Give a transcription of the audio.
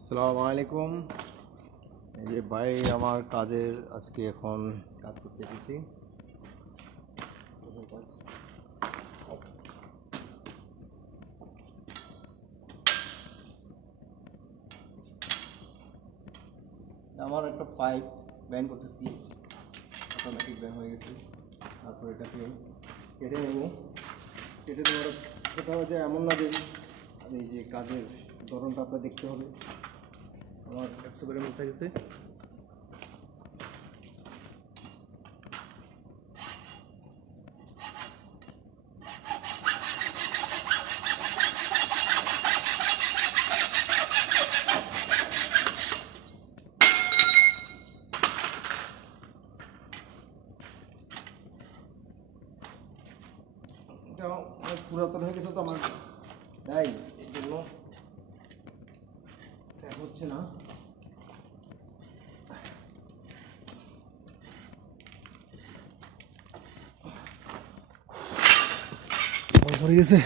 আসসালামু আলাইকুম। এই যে ভাই আমার কাজের আজকে এখন কাজ করতে এসেছি। আমার একটা পাইপ ব্যান করতেছি, অটোমেটিক ব্যান হয়ে গেছে। তারপর এটাকে কেটে নেব। কেটে দেওয়ার সেটা যে এমন না যে এই যে কাজের ধরনটা আপনার দেখতে হবে। আমার 100 গ্রাম উঠে গেছে। এটা অনেক পুরাতন হয়ে গেছে তো আমার, তাই এই জন্য কাজ হচ্ছে না। হয়ে গেছে।